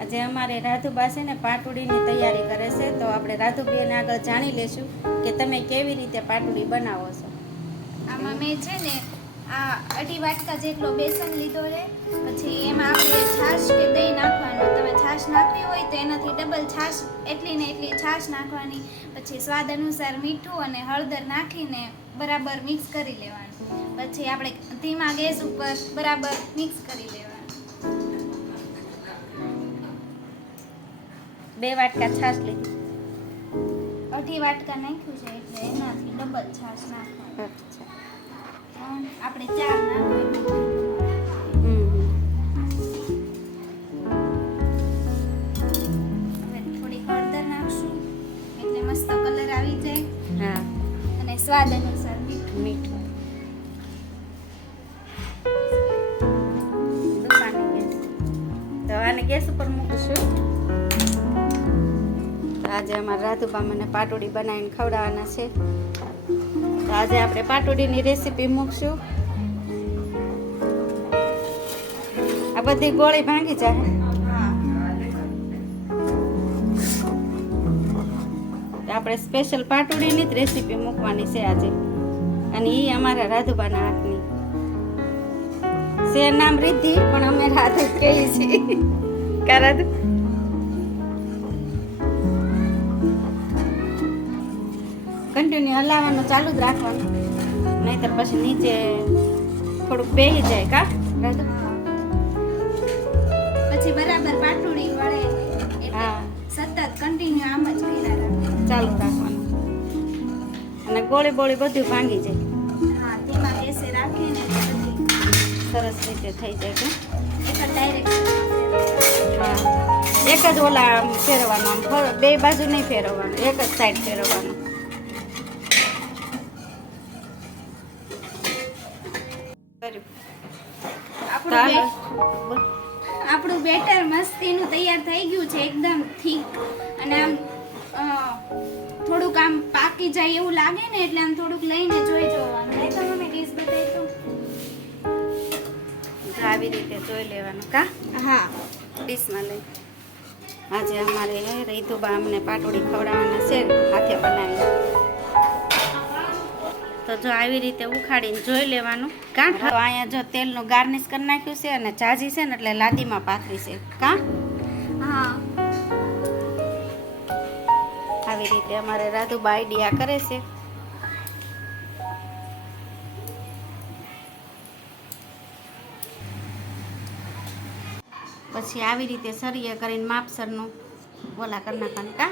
આજે અમારે રાધુબા છે ને પાટુડીની તૈયારી કરે છે, તો આપણે રાધુબેન આગળ જાણી લેશું કે તમે કેવી રીતે પાટુડી બનાવો છો. આમાં મેં છે ને આ અઢી વાટકા જેટલો બેસન લીધો છે, પછી એમાં આપણે છાશ કે દહીં નાખવાનું. તમે છાશ નાખવી હોય તો એનાથી ડબલ છાશ, એટલી ને એટલી છાશ નાખવાની. પછી સ્વાદ અનુસાર મીઠું અને હળદર નાખીને બરાબર મિક્સ કરી લેવાનું. પછી આપણે ધીમા ગેસ ઉપર બરાબર મિક્સ કરી લેવાનું. બે વાટકા છાશ લીધી. અઢી વાટકા નાખ્યું છે એટલે એનાથી ડબલ છાશ નાખવાનું. આપણે ચાર નાખવાનું. હમ ગેસ ઉપર મૂકશું આજે અમારા રાધુબા મને પાટોડી બનાવીને ખવડાવવાના છે. તો આજે આપણે પાટોડીની રેસીપી મૂકશું. આ બધી ગોળી ભાંગી જાય. તો આપણે સ્પેશિયલ પાટોડીની જ રેસીપી મૂકવાની છે આજે. અને એ અમારા રાધુબાના હાથની. છે નામ રિદ્ધિ પણ અમે રાધુ કહીએ છીએ. કા do. કન્ટિન્યુ હલાવવાનું ચાલુ જ રાખવાનું. નહીતર પછી નીચે થોડુંક બેહી જાય કા? રાધુ? પછી બરાબર પાટુડી વળે. એટલે. સતત કન્ટિન્યુ આમ જ કર્યા રાખવાનું. ચાલુ રાખવાનું. અને ગોળી બોળી બધું ભાંગી જાય. હા તેમાં એસે રાખીને સરસ રીતે થઈ જાય કે? ડાયરેક્ટ એક જ ઓલા ફેરવવાનો આમ બે બાજુ નહીં ફેરવવાનું એક જ સાઈડ ફેરવવાનું. આપણું બેટર મસ્તીનું તૈયાર થઈ ગયું છે એકદમ થીક અને આમ થોડુંક આમ પાકી જાય એવું લાગે ને એટલે આમ થોડુંક લઈને જોઈ જોવાનું. નહીં તો મને ડીશ બતાવી તો આવી રીતે જોઈ લેવાનું કા? હા. ડીશમાં લઈ. આજે અમારે રીતુબા અમને પાટોડી ખવડાવવાના છે હાથે બનાવી તો જો આવી રીતે ઉખાડીને જોઈ લેવાનું. કાં? તો અહીંયા જો તેલનું ગાર્નિશ કરી નાખ્યું છે અને ચાજી છે ને એટલે લાદીમાં પાથરી છે. કાં? હા. આવી રીતે અમારે રાધુબા આઈડિયા કરે છે. પછી આવી રીતે સરિયે કરીને માપસરનું ઓલા કરી નાખવાનું કા?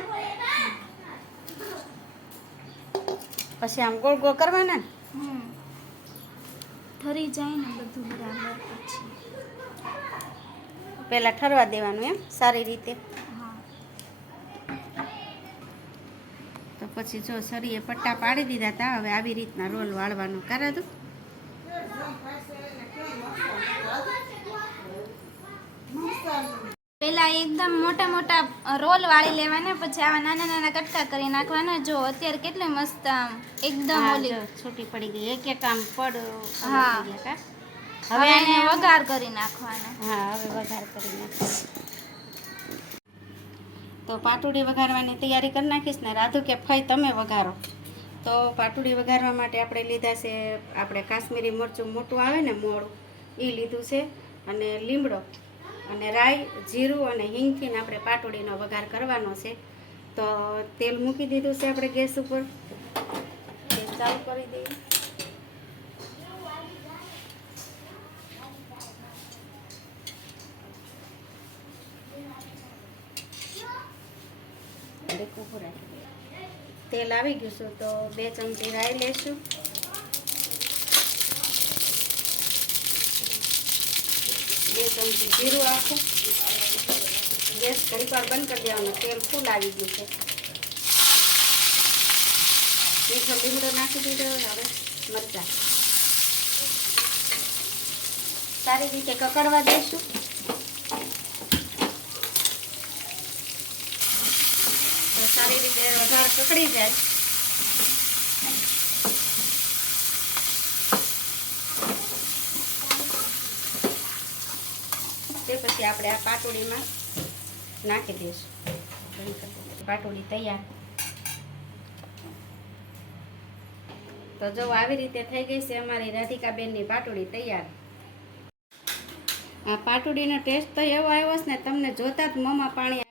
પછી આમ ગોળ ગોળ કરવાના? ને ઠરી જાય ને બધું બરાબર પછી. પહેલાં ઠરવા દેવાનું એમ સારી રીતે. હા. તો પછી જો સરીએ પટ્ટા પાડી દીધા હતા હવે આવી રીતના રોલ વાળવાનું કરાતું પેલા એકદમ મોટા મોટા રોલ વાળી લેવાના પછી આવા નાના નાના કટકા કરી નાખવાના. જો અત્યારે કેટલી મસ્ત આમ એકદમ ઓલી. છૂટી પડી ગઈ. એક એક આમ પડ હા. હવે એને વઘાર કરી નાખવાનો. હા હવે વઘાર કરી નાખવાનો. તો પાટુડી વઘારવાની તૈયારી કરી નાખીશ ને રાધુ કે ફઈ તમે વઘારો. તો પાટુડી વઘારવા માટે આપણે લીધા છે આપણે કાશ્મીરી મરચું મોટું આવે ને મોળું એ લીધું છે. અને લીમડો. અને રાઈ, જીરું અને હિંગથીને આપણે પાટોડીનો વઘાર કરવાનો છે. તો તેલ મૂકી દીધું છે આપણે ગેસ ઉપર. ગેસ ચાલુ કરી દઈએ. તેલ આવી ગયું છે, તો બે ચમચી રાઈ લેશું બે ચમચી જીરું આખું. ગેસ ઘડીક વાર બંધ કરી દેવાનું. તેલ ફૂલ આવી ગયું છે. મીઠો લીમડો નાખી દીધો હવે મરચાં. સારી રીતે કકડવા દઈશું સારી રીતે વઘાર કકડી જાય. પછી આપણે આ પાટોડીમાં નાખી દઈશું. પાટોડી તૈયાર. તો જો આવી રીતે થઈ ગઈ છે અમારી રાધિકાબેનની પાટોડી તૈયાર. આ પાટોડીનો ટેસ્ટ તો એવો આવ્યો છે ને, તમને જોતા જ મોંમાં પાણી